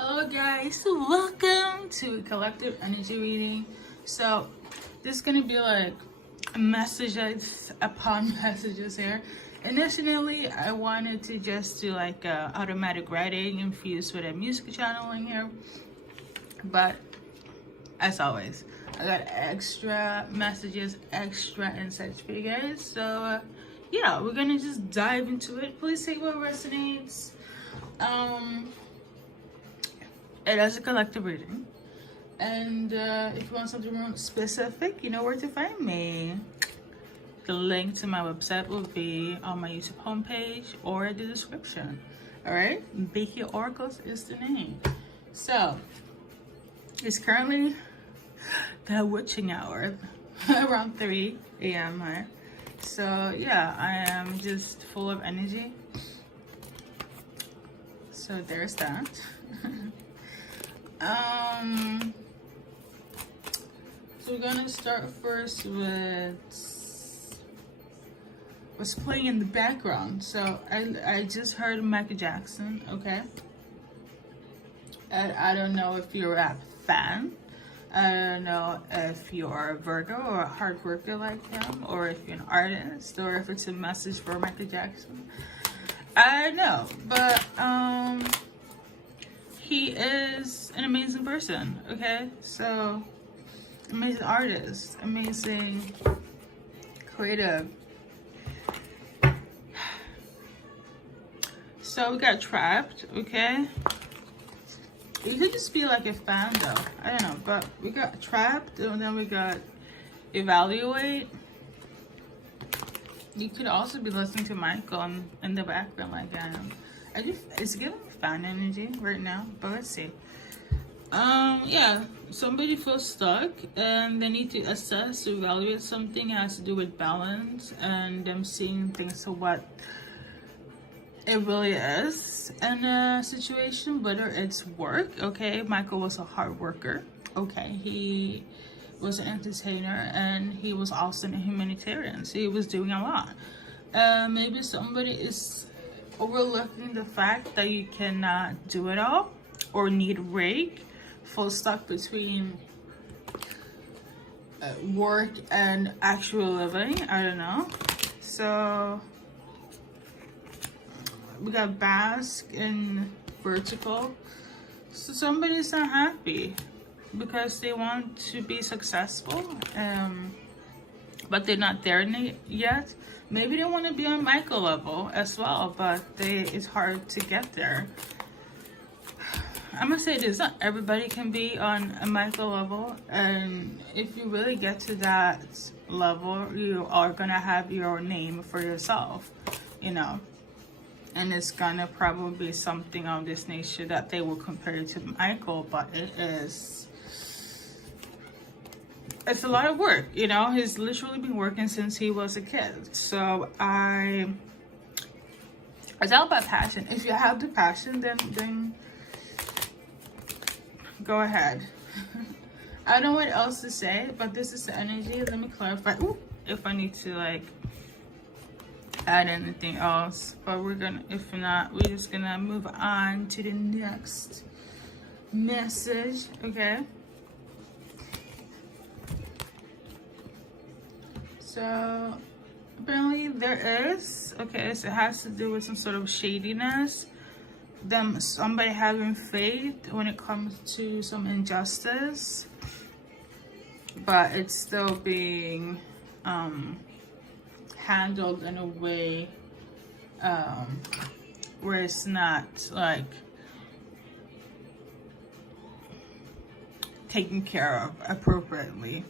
Hello guys, welcome to collective energy reading. So this is gonna be like messages upon messages here. Initially I wanted to just do like automatic writing infused with a music channeling here, but as always I got extra messages, extra insights for you guys. So yeah, we're gonna just dive into it. Please take what resonates. It is a collective reading, and if you want something more specific, you know where to find me. The link to my website will be on my YouTube homepage or the description. All right, BKA Oracles is the name. So it's currently the witching hour, around 3 a.m. Right? So yeah, I am just full of energy. So there's that. So we're gonna start first with what's playing in the background. So I just heard Michael Jackson. Okay, and I don't know if you're a fan. I don't know if you're a Virgo or a hard worker like him, or if you're an artist, or if it's a message for Michael Jackson. I don't know, but he is an amazing person. Okay, so amazing artist, amazing creative. So we got trapped. Okay, you could just be like a fan though, I don't know, but we got trapped, and then we got evaluate. You could also be listening to Michael in the background like I am. It's giving fan energy right now, but let's see. Yeah, somebody feels stuck and they need to assess, evaluate something. It has to do with balance and them seeing things for what it really is in a situation, whether it's work. Okay, Michael was a hard worker. Okay, he was an entertainer and he was also a humanitarian, so he was doing a lot. Maybe somebody is overlooking the fact that you cannot do it all or need a break, full stuck between work and actual living. I don't know. So we got bask and vertical. So somebody's not happy because they want to be successful, but they're not there yet. Maybe they want to be on Michael level as well, but it's hard to get there. I'm gonna say this: not everybody can be on a Michael level, and if you really get to that level, you are gonna have your name for yourself, you know. And it's gonna probably be something of this nature that they will compare it to Michael, but it's a lot of work, you know. He's literally been working since he was a kid. So it's all about passion. If you have the passion, then go ahead. I don't know what else to say, but this is the energy. Let me clarify if I need to like add anything else, but if not, we're just gonna move on to the next message. Okay, so apparently there is, okay, so it has to do with some sort of shadiness, somebody having faith when it comes to some injustice, but it's still being handled in a way where it's not like taken care of appropriately.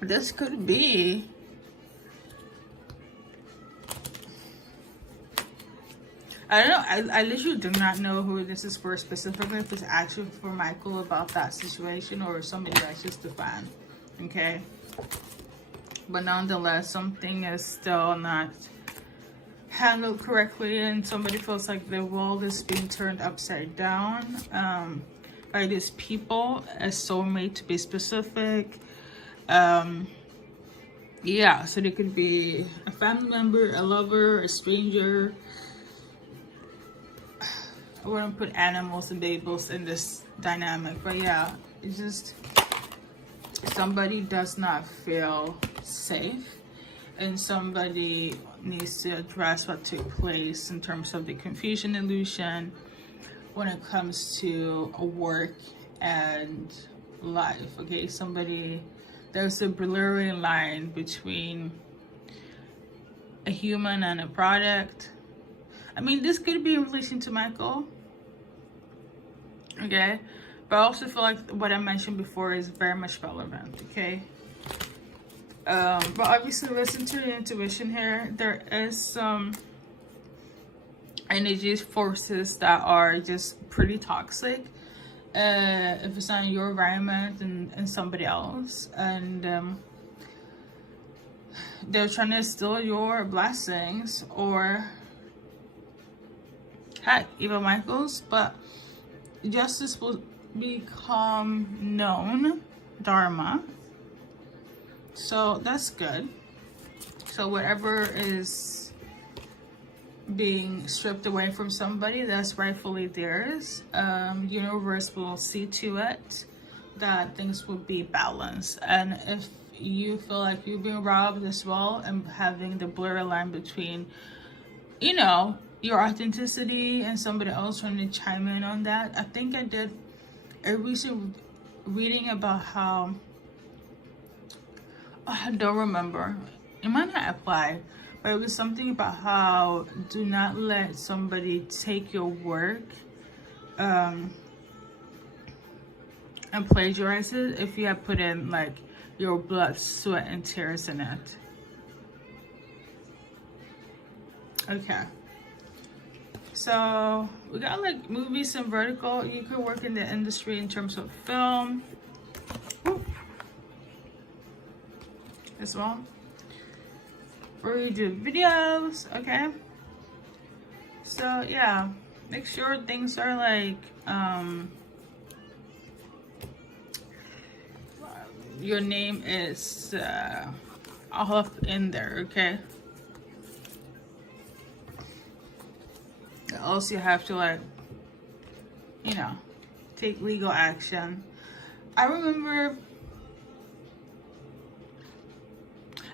This could be I don't know. I literally do not know who this is for specifically, if it's actually for Michael about that situation or somebody that's just a fan. Okay, but nonetheless, something is still not handled correctly, and somebody feels like the world is being turned upside down by these people, a soulmate to be specific. Yeah, so they could be a family member, a lover, a stranger, I wouldn't put animals and babies in this dynamic, but yeah, it's just somebody does not feel safe, and somebody needs to address what took place in terms of the confusion illusion when it comes to work and life. Okay, there's a blurry line between a human and a product. I mean, this could be in relation to Michael, okay, but I also feel like what I mentioned before is very much relevant, okay. But obviously listen to your intuition here. There is some energy forces that are just pretty toxic, if it's not in your environment and somebody else, and they're trying to steal your blessings, or heck, even Michael's. But justice will become known, Dharma, so that's good. So whatever is being stripped away from somebody that's rightfully theirs, universe will see to it that things will be balanced. And if you feel like you're being robbed as well, and having the blurry line between, you know, your authenticity and somebody else trying to chime in on that. I think I did a recent reading about how, I don't remember, it might not apply, but it was something about how do not let somebody take your work and plagiarize it if you have put in like your blood, sweat, and tears in it. Okay. So we got like movies and vertical. You could work in the industry in terms of film. Woo. As well. Or you do videos, okay? So yeah, make sure things are like your name is all up in there, okay? Also, you have to, like, you know, take legal action. I remember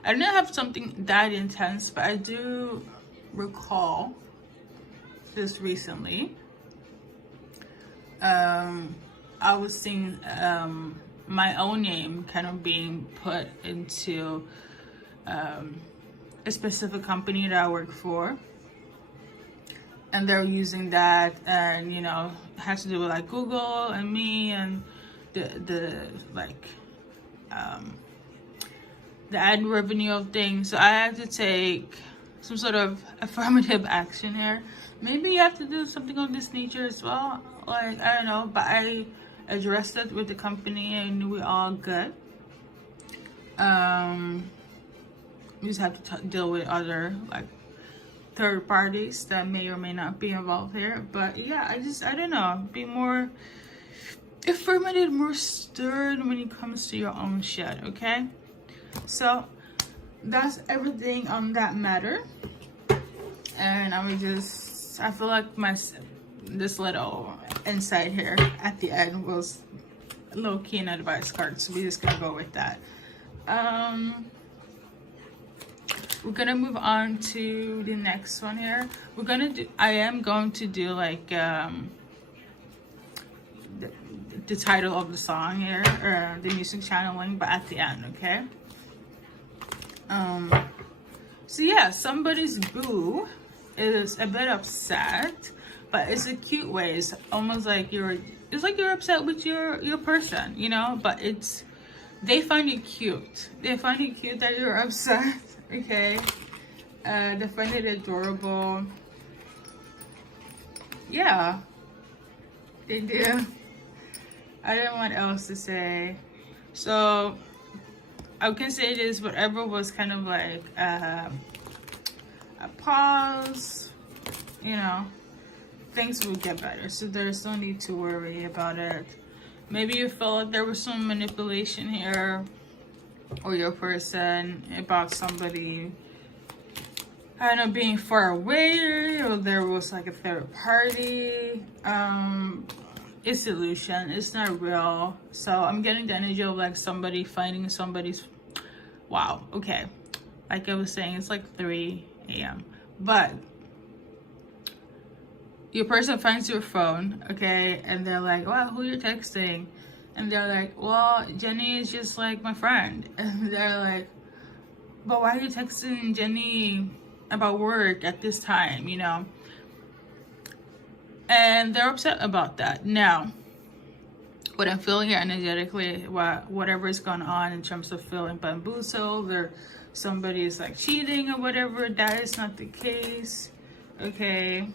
I didn't have something that intense, but I do recall this recently. I was seeing my own name kind of being put into a specific company that I work for. And they're using that, and you know, it has to do with like Google and me and the ad revenue of things. So I had to take some sort of affirmative action here. Maybe you have to do something of this nature as well. Like, I don't know, but I addressed it with the company and we all good. We just have to deal with other like third parties that may or may not be involved here. But yeah, I don't know, be more affirmative, more stern when it comes to your own shit, okay? So that's everything on that matter. And I feel like this little insight here at the end was low key an advice card, so we're just gonna go with that. We're gonna move on to the next one here. I am going to do like the title of the song here, or the music channeling, but at the end, okay? So yeah, somebody's boo is a bit upset, but it's a cute way. It's almost like you're upset with your person, you know, but they find it cute. They find it cute that you're upset, okay? They find it adorable. Yeah, they do. I don't know what else to say. So I can say this, whatever was kind of like a pause, you know, things will get better. So there's no need to worry about it. Maybe you felt like there was some manipulation here, or your person about somebody I don't know, being far away, or there was like a third party. It's illusion, it's not real. So I'm getting the energy of like somebody finding somebody's, wow, okay. Like I was saying, it's like 3 a.m. But your person finds your phone, okay, and they're like, wow, who you're texting? And they're like, well, Jenny is just like my friend. And they're like, but why are you texting Jenny about work at this time, you know? And they're upset about that. Now, what I'm feeling here energetically, whatever is going on in terms of feeling bamboozled, or somebody is like cheating or whatever, that is not the case, okay?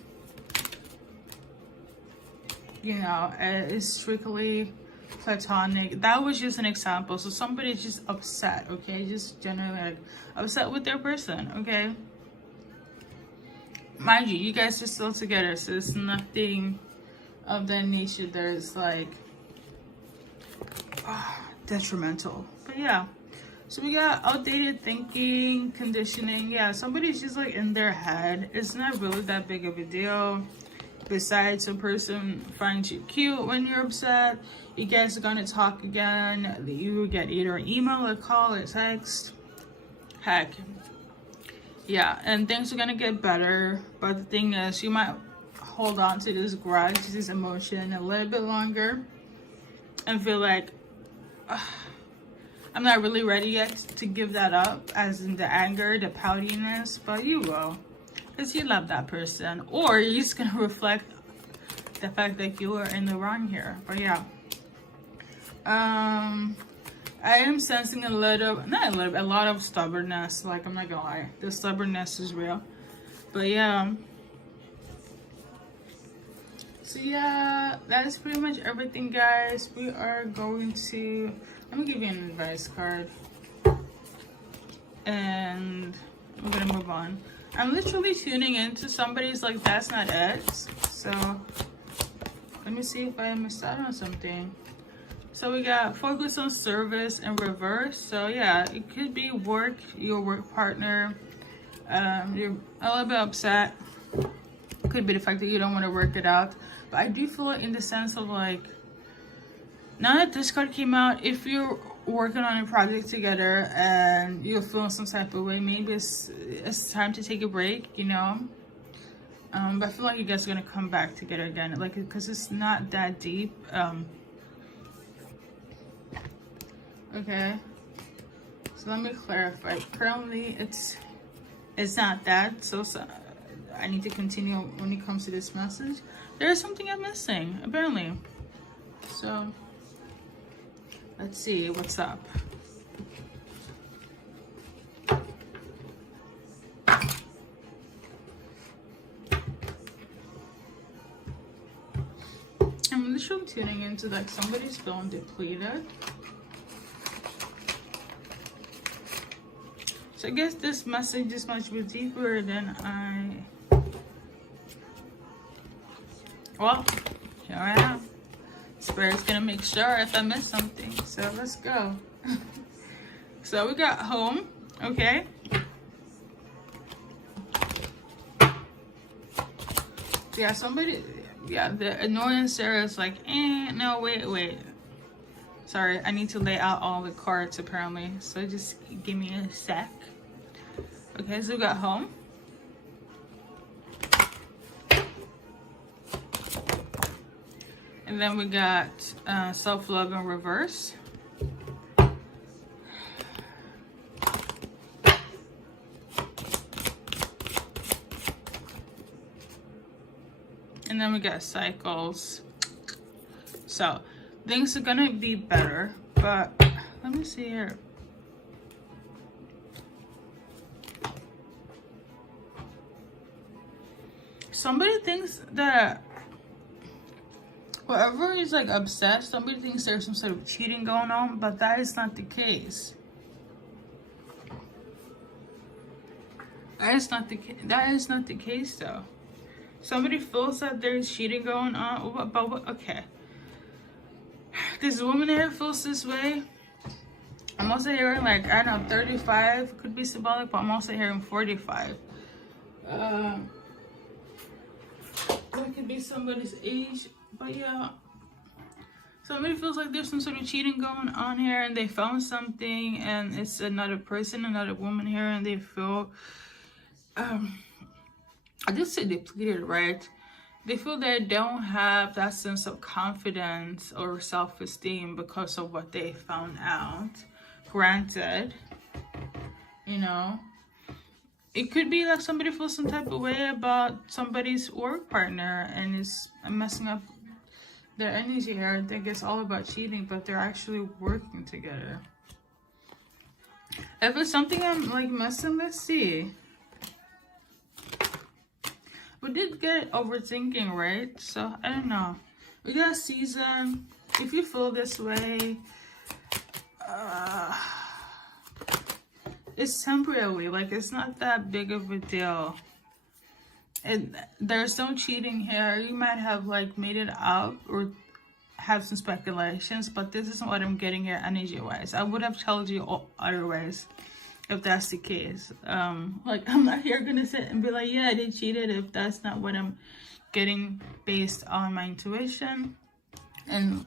You know, it's strictly platonic. That was just an example. So somebody's just upset, okay? Just generally like upset with their person, okay? Mind you, you guys are still together, so it's nothing of that nature that is like detrimental. But yeah, so we got outdated thinking, conditioning. Yeah, somebody's just like in their head. It's not really that big of a deal. Besides, a person finds you cute when you're upset. You guys are gonna talk again. You get either an email, a call, a text. Heck, yeah, and things are gonna get better. But the thing is, you might hold on to this grudge, this emotion a little bit longer, and feel like I'm not really ready yet to give that up, as in the anger, the poutiness. But you will, because you love that person, or you're just gonna reflect the fact that you are in the wrong here. But yeah, I am sensing a lot of stubbornness. Like, I'm not gonna lie, the stubbornness is real. But yeah, so yeah, that is pretty much everything, guys. We are going to, let me give you an advice card, and we're gonna move on. I'm literally tuning into somebody's like, that's not it. So let me see if I missed out on something. So we got focus on service in reverse. So yeah, it could be work, your work partner. You're a little bit upset. Could be the fact that you don't want to work it out. But I do feel it in the sense of like, now that this card came out, if you're working on a project together and you're feeling some type of way, maybe it's time to take a break, you know. But I feel like you guys are gonna come back together again, like, because it's not that deep. Okay, so let me clarify. Currently, it's not that. So I need to continue when it comes to this message. There is something I'm missing, apparently. So let's see what's up. I'm literally tuning into like somebody's feeling depleted. So I guess this message is much more deeper than well, here I am. Spirit's gonna make sure if I miss something. So let's go. So we got home, okay? Yeah, somebody, yeah, the annoyance there is like, no, wait. Sorry, I need to lay out all the cards apparently. So just give me a sec. Okay, so we got home. And then we got self-love in reverse. And then we got cycles. So things are gonna be better, but let me see here. Somebody thinks that whoever is like upset, somebody thinks there's some sort of cheating going on, but that is not the case. That is not the case though. Somebody feels that there's cheating going on, but what? Okay. This woman here feels this way. I'm also hearing like, I don't know, 35 could be symbolic, but I'm also hearing 45. That could be somebody's age, but yeah. Somebody feels like there's some sort of cheating going on here, and they found something, and it's another person, another woman here, and they feel, I just say depleted, right? They feel they don't have that sense of confidence or self-esteem because of what they found out. Granted, you know, it could be like somebody feels some type of way about somebody's work partner and is messing up their energy here. I think it's all about cheating, but they're actually working together. If it's something I'm like messing, let's see. We did get overthinking, right? So I don't know. We got season. If you feel this way, it's temporary. Like, it's not that big of a deal. And there's no cheating here. You might have like made it up or have some speculations, but this isn't what I'm getting here energy wise. I would have told you otherwise if that's the case. Like, I'm not here gonna sit and be like, yeah, they cheated, if that's not what I'm getting based on my intuition and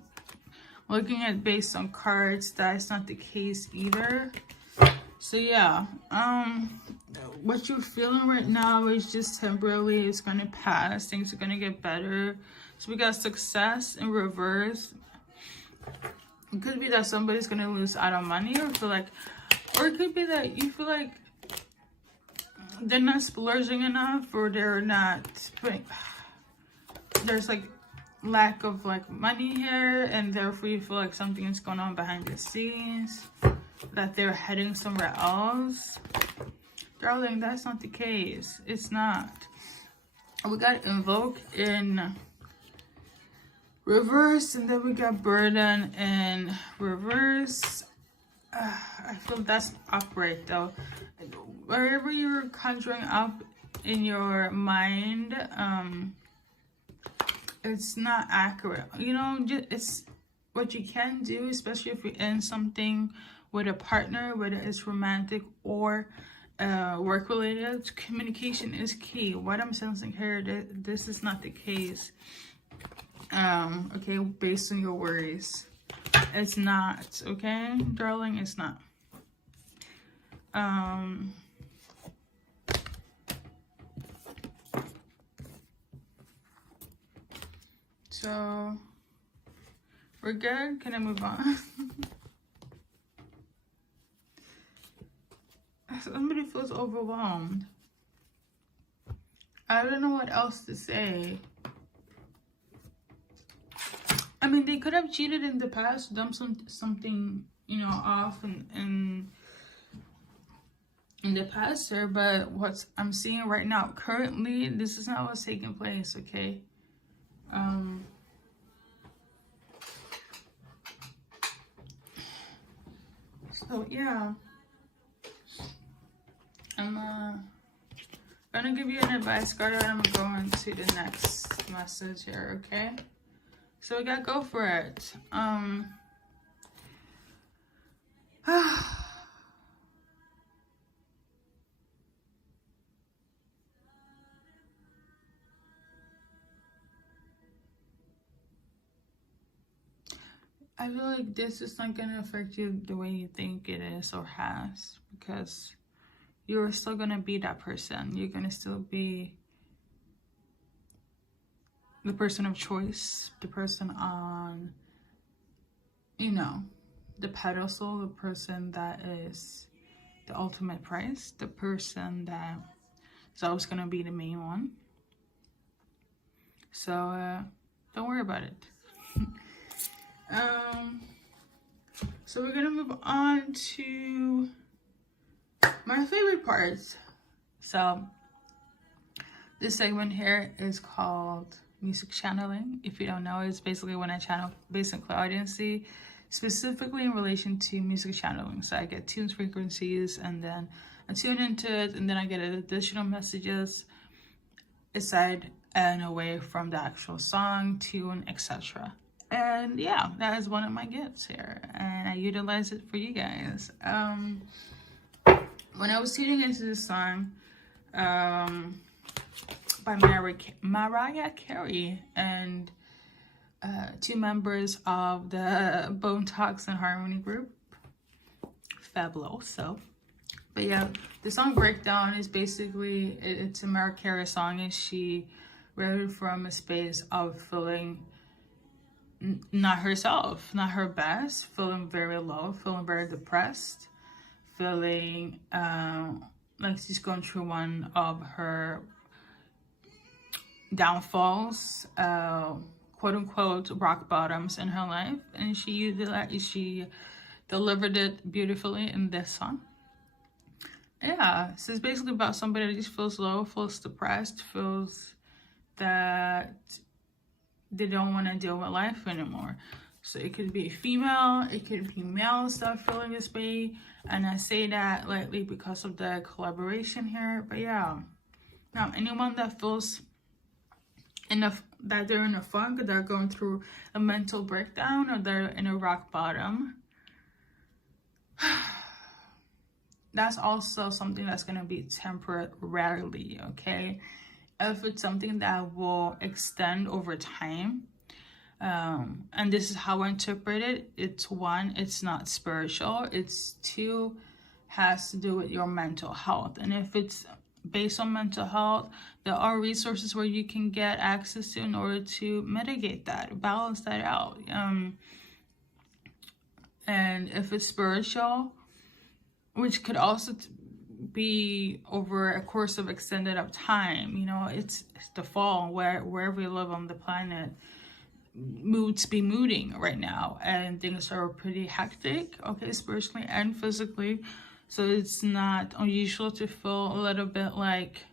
looking at based on cards. That's not the case either. So yeah, what you're feeling right now is just temporarily. It's gonna pass. Things are gonna get better. So we got success in reverse. It could be that somebody's gonna lose out on money, or feel like, or it could be that you feel like they're not splurging enough, or they're not putting, there's like lack of like money here, and therefore you feel like something is going on behind the scenes, that they're heading somewhere else. Darling, that's not the case. It's not. We got invoke in reverse, and then we got burden in reverse. I feel that's upright though. Wherever you're conjuring up in your mind, it's not accurate. You know, it's what you can do, especially if you're in something with a partner, whether it's romantic or work related. Communication is key. What I'm sensing here, this is not the case. Okay, based on your worries, it's not. Okay, darling, it's not. So we're good. Can I move on? Somebody feels overwhelmed. I don't know what else to say. I mean, they could have cheated in the past, done something, you know, off in the past here, but what I'm seeing right now, currently, this is not what's taking place, okay? So, yeah. I'm gonna give you an advice card, and I'm going to the next message here, okay? So we gotta go for it. I feel like this is not gonna affect you the way you think it is or has, because you're still gonna be that person. You're gonna still be the person of choice, the person on, you know, the pedestal, the person that is the ultimate prize, the person that is always gonna be the main one. So don't worry about it. So we're gonna move on to my favorite parts. So this segment here is called music channeling. If you don't know, it's basically when I channel based on Clairaudience, specifically in relation to music channeling. So I get tunes, frequencies, and then I tune into it, and then I get additional messages aside and away from the actual song, tune, etc. And yeah, that is one of my gifts here, and I utilize it for you guys. When I was tuning into this song, by Mariah Carey and 2 members of the Bone Talks and Harmony group. Fabuloso. But yeah, the song Breakdown is basically, it's a Mariah Carey song, and she wrote it from a space of feeling not herself, not her best, feeling very low, feeling very depressed, feeling like she's going through one of her downfalls, quote unquote rock bottoms in her life, and she delivered it beautifully in this song. Yeah, so it's basically about somebody that just feels low, feels depressed, feels that they don't want to deal with life anymore. So it could be female, it could be males that are feeling this way, and I say that lightly because of the collaboration here. But yeah, now anyone that feels that they're in a funk, they're going through a mental breakdown, or they're in a rock bottom, that's also something that's going to be temporarily, okay? If it's something that will extend over time, and this is how I interpret it, it's 1, it's not spiritual, it's 2, has to do with your mental health. And if it's based on mental health, there are resources where you can get access to in order to mitigate that, balance that out. And if it's spiritual, which could also be over a course of extended up time, you know, it's the fall, wherever we live on the planet, moods be mooding right now, and things are pretty hectic, okay, spiritually and physically. So it's not unusual to feel a little bit like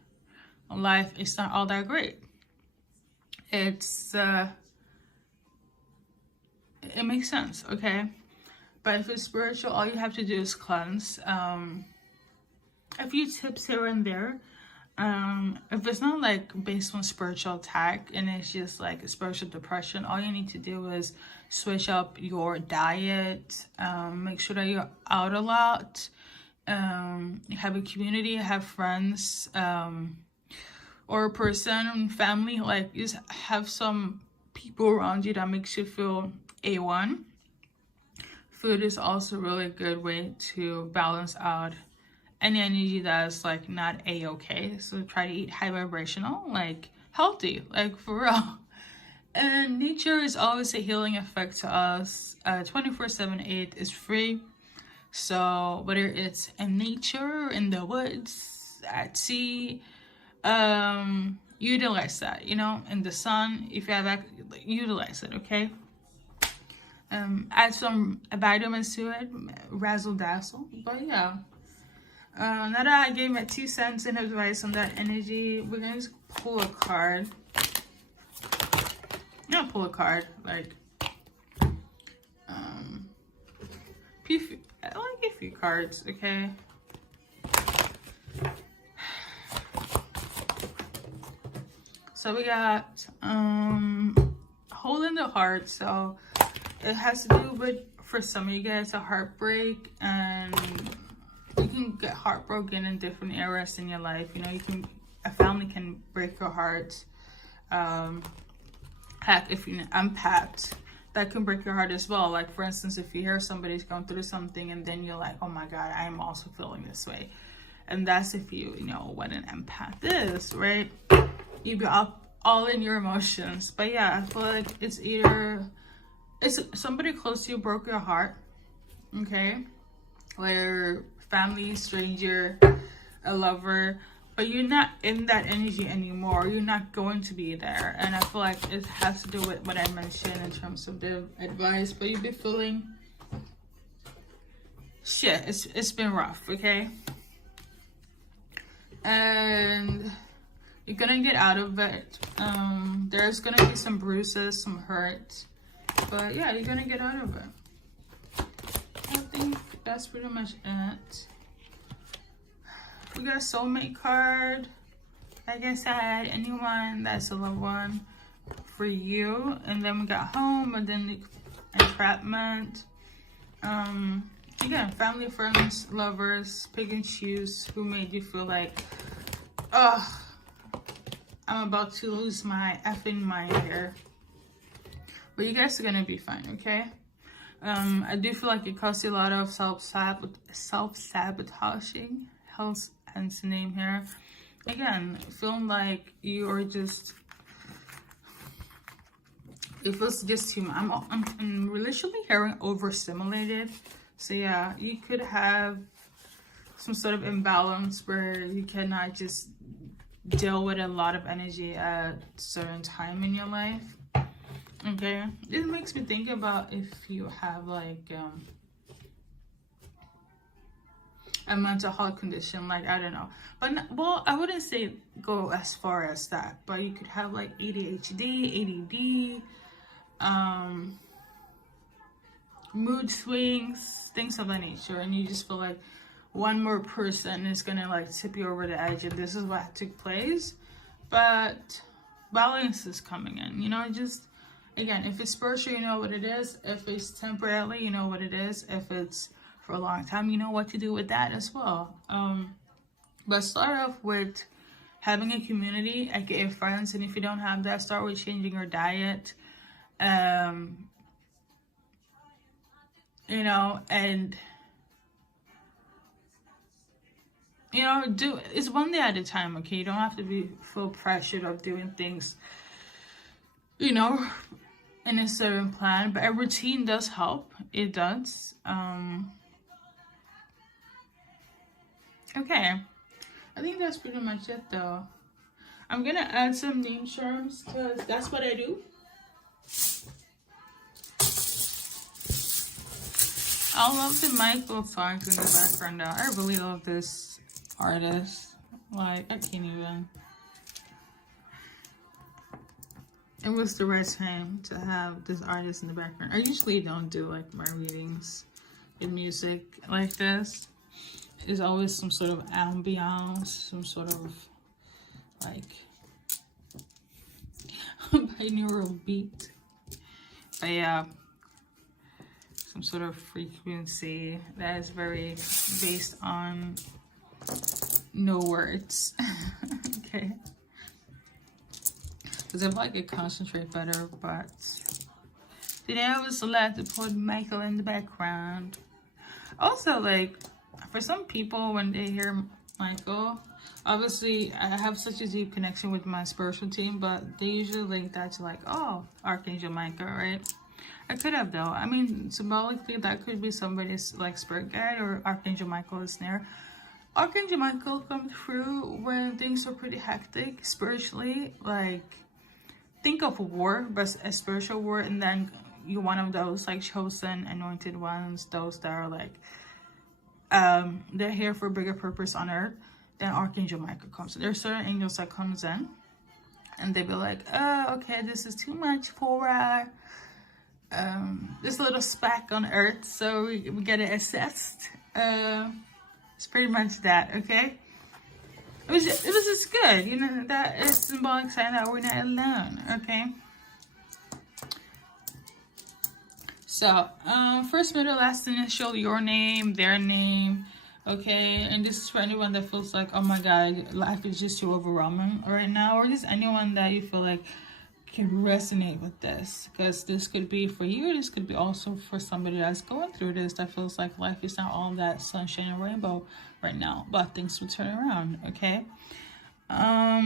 life is not all that great. It's it makes sense, okay? But if it's spiritual, all you have to do is cleanse. A few tips here and there. If it's not like based on spiritual attack and it's just like a spiritual depression, all you need to do is switch up your diet, make sure that you're out a lot, have a community, have friends, or a person, family, like just have some people around you that makes you feel A1. Food is also a really good way to balance out any energy that's like not A-okay. So try to eat high vibrational, like healthy, like for real. And nature is always a healing effect to us. 24/7/8 is free. So whether it's in nature, in the woods, at sea, utilize that, you know, in the sun, if you have utilize it, okay? Add some vitamins to it, razzle dazzle. But yeah, now that I gave my 2 cents in advice on that energy, we're gonna just pull a card. Not pull a card, like I like a few cards, okay? So we got Hole in the Heart. So it has to do with, for some of you guys, a heartbreak, and you can get heartbroken in different areas in your life. You know, a family can break your heart. Heck, if you're an empath, that can break your heart as well. Like, for instance, if you hear somebody's going through something and then you're like, oh my God, I am also feeling this way. And that's if you know what an empath is, right? You be all in your emotions. But yeah, I feel like it's somebody close to you broke your heart, okay? Whether family, stranger, a lover, but you're not in that energy anymore. You're not going to be there. And I feel like it has to do with what I mentioned in terms of the advice. But you've been feeling shit. It's been rough, okay? And you're gonna get out of it. There's gonna be some bruises, some hurt. But yeah, you're gonna get out of it. I think that's pretty much it. We got soulmate card. Like I said, anyone that's a loved one for you. And then we got home, and then the entrapment. Again, family, friends, lovers, pick and choose who made you feel like, oh, I'm about to lose my effing mind here. But you guys are gonna be fine, okay? I do feel like it costs you a lot of self-sabotaging, hence the name here. Again, feeling like you are just, it feels just too much. I'm literally hearing overstimulated. So yeah, you could have some sort of imbalance where you cannot just deal with a lot of energy at a certain time in your life. Okay, it makes me think about if you have like a mental health condition, like I don't know, but well, I wouldn't say go as far as that, but you could have like ADHD, ADD, mood swings, things of that nature, and you just feel like one more person is gonna like tip you over the edge, and this is what took place. But balance is coming in, you know. Just again, if it's spiritual, you know what it is. If it's temporarily, you know what it is. If it's for a long time, you know what to do with that as well. But start off with having a community, aka friends, and if you don't have that, start with changing your diet. You know, and you know, it's one day at a time, okay? You don't have to be full pressured of doing things, you know, in a certain plan, but a routine does help. It does. Okay, I think that's pretty much it though. I'm gonna add some name charms because that's what I do. I love the Michael songs in the background though. I really love this artist. Like, I can't even. It was the right time to have this artist in the background. I usually don't do like my readings in music like this. There's always some sort of ambiance, some sort of like binaural beat. But yeah, some sort of frequency that is very based on no words. Okay. Because I feel like I could concentrate better, but today I was allowed to put Michael in the background. Also, like, for some people, when they hear Michael, obviously I have such a deep connection with my spiritual team, but they usually link that to like, oh, Archangel Michael, right? I could have though. I mean, symbolically, that could be somebody's like spirit guide, or Archangel Michael is there. Archangel Michael comes through when things are pretty hectic spiritually. Like, think of war, but a spiritual war, and then you're one of those like chosen, anointed ones, those that are like, they're here for a bigger purpose on earth. Then Archangel Michael comes. There's certain angels that comes in, and they be like, oh, okay, this is too much for this little speck on earth, so we get it assessed. It's pretty much that, okay? It was just good, you know, that is symbolic sign that we're not alone, okay? So, first, middle, last initial, your name, their name, okay? And this is for anyone that feels like, oh my God, life is just too overwhelming right now, or just anyone that you feel like can resonate with this, because this could be for you, this could be also for somebody that's going through this, that feels like life is not all that sunshine and rainbow right now, but things will turn around, okay? Let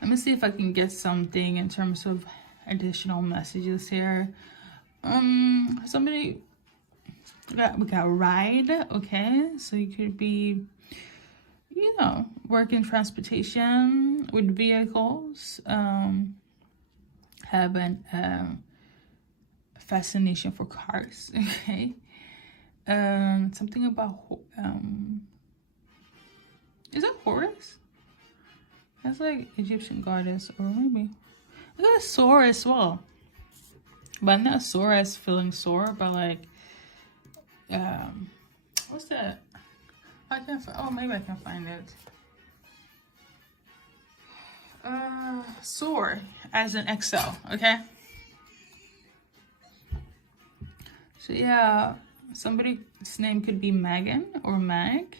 me see if I can get something in terms of additional messages here. Somebody we got ride, okay? So you could be, you know, working transportation with vehicles, having fascination for cars, okay? Something about is that Horus? That's like Egyptian goddess, or maybe I got a sore as well, but not sore as feeling sore, but like what's that? I can't find, oh, maybe I can find it. Sore as an XL, okay? So yeah, somebody's name could be Megan or Mag.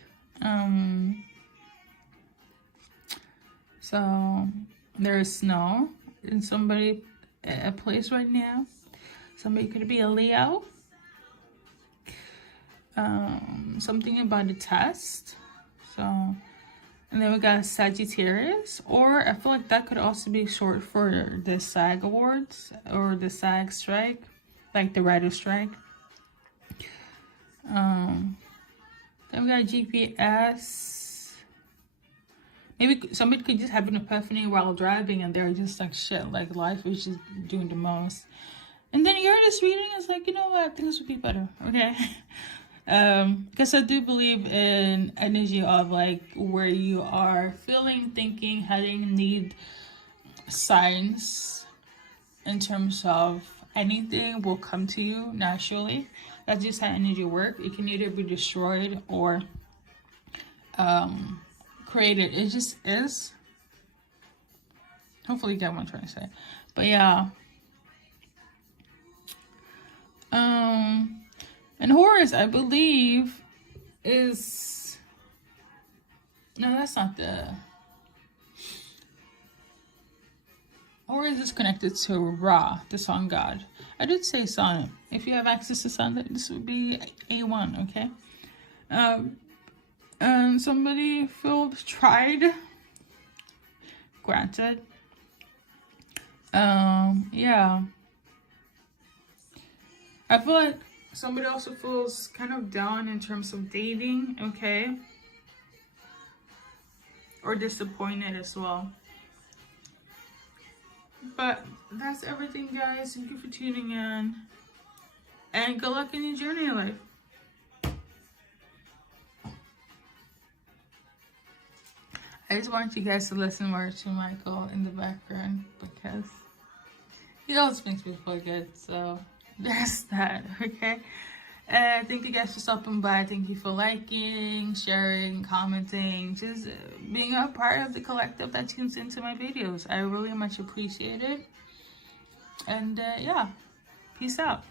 So there is snow in a place right now. Somebody could be a Leo. Something about a test. So, and then we got Sagittarius, or I feel like that could also be short for the SAG Awards or the SAG strike, like the writer's strike. Then we got GPS. Maybe somebody could just have an epiphany while driving and they're just like, shit, like life is just doing the most. And then you're just reading, it's like, you know what, things would be better, okay? Because I do believe in energy of like where you are feeling, thinking, heading, need signs in terms of anything will come to you naturally. That's just how energy works. It can either be destroyed or created. It just is. Hopefully you get what I'm trying to say. But yeah. And Horus, I believe, is... No, that's not the... Horus is connected to Ra, the sun god. I did say sun. If you have access to sun, this would be A1, okay? And somebody felt tried. Granted. Yeah. I feel like somebody also feels kind of down in terms of dating, okay? Or disappointed as well. But that's everything, guys. Thank you for tuning in. And good luck in your journey in life. I just want you guys to listen more to Michael in the background because he always makes me feel good. So there's that, okay? Thank you guys for stopping by. Thank you for liking, sharing, commenting, just being a part of the collective that tunes into my videos. I really much appreciate it. And yeah, peace out.